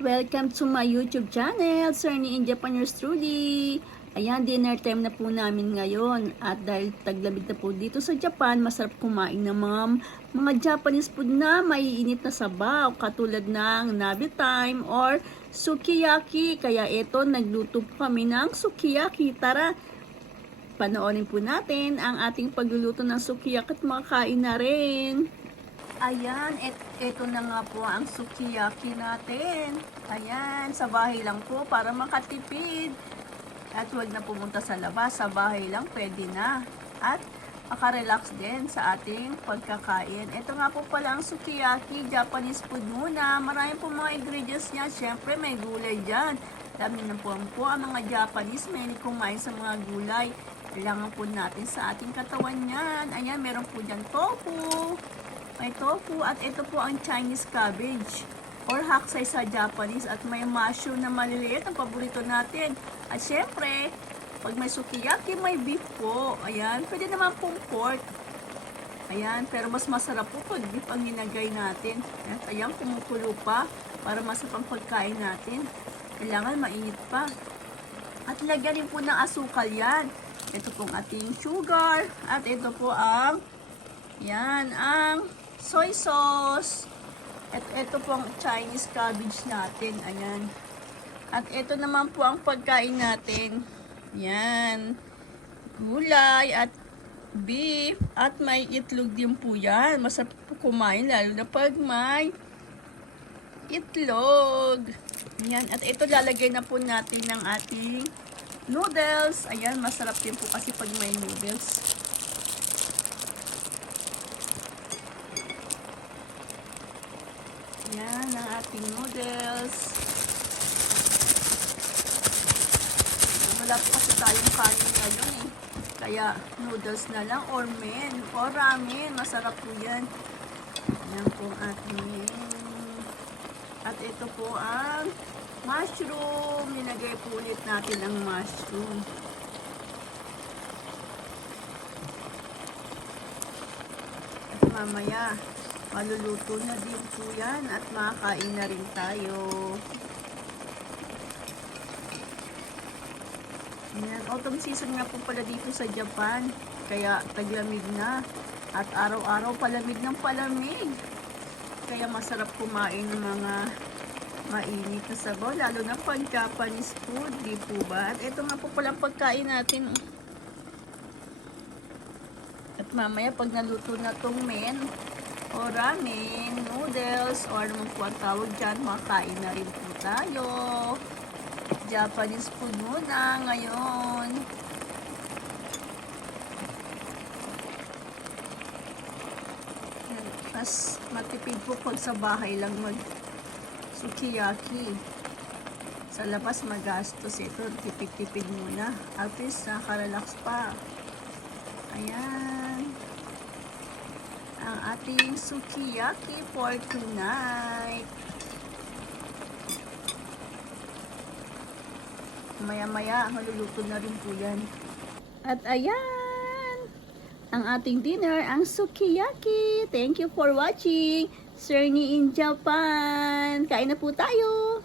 Welcome to my YouTube channel, Sirny in Japan yours truly. Ayan, dinner time na po namin ngayon. At dahil taglamig na po dito sa Japan, masarap kumain ng mga Japanese food na maiinit na sabaw. Katulad ng nabe time or sukiyaki. Kaya ito, nagluto po kami ng sukiyaki. Tara, panoorin po natin ang ating pagluluto ng sukiyaki at makakain na rin. Ayan, ito na nga po ang sukiyaki natin. Ayan, sa bahay lang po para makatipid. At huwag na pumunta sa labas, sa bahay lang pwede na. At makarelax din sa ating pagkakain. Ito nga po pala ang sukiyaki, Japanese food muna. Marami po mga ingredients niya. Siyempre may gulay dyan. Dami na po ang mga Japanese, may kumain sa mga gulay. Kailangan po natin sa ating katawan yan. Ayan, meron po dyan tofu. May tofu at ito po ang Chinese cabbage or haksay sa Japanese at may mushroom na maliliit ang paborito natin. At syempre, pag may sukiyaki, may beef po. Ayan, pwede naman pong pork. Ayan, pero mas masarap po pag beef ang ginagay natin. At ayan, kumukulo pa para masarap ang pagkain natin. Kailangan mainit pa. At lagyan rin po ng asukal yan. Ito pong ating sugar. At ito po ang ang soy sauce. At ito po ang Chinese cabbage natin. Ayan. At ito naman po ang pagkain natin. Yan. Gulay at beef. At may itlog din po yan. Masarap po kumain lalo na pag may itlog. Yan. At ito lalagay na po natin ng ating noodles. Ayan. Masarap din po kasi pag may noodles. Yan ang ating noodles. Wala po kasi tayong kanin ngayon eh. Kaya noodles na lang or men or ramen. Masarap po yan. Yan po ang ating. At ito po ang mushroom. Nilagay po ulit natin ang mushroom. At mamaya maluluto na din po yan at makakain na rin tayo. Ayan, autumn season nga po pala dito sa Japan. Kaya taglamig na. At araw-araw palamig ng palamig. Kaya masarap kumain ng mga mainit na sabaw. Lalo na pag Japanese food, di po ba? At ito nga po pala pagkain natin. At mamaya pag naluto na tong men, o ramen, noodles, or naman po ang tawag dyan, makain na rin po tayo. Japanese food muna ngayon. Mas matipid po pag sa bahay lang mag sukiyaki. Sa labas magastos ito, tipid-tipid muna. At least nakarelax pa. Ayan. Ang ating sukiyaki for tonight. Maya-maya, maluluto na rin po yan. At ayan, ang ating dinner, ang sukiyaki. Thank you for watching. Sirny in Japan. Kain na po tayo.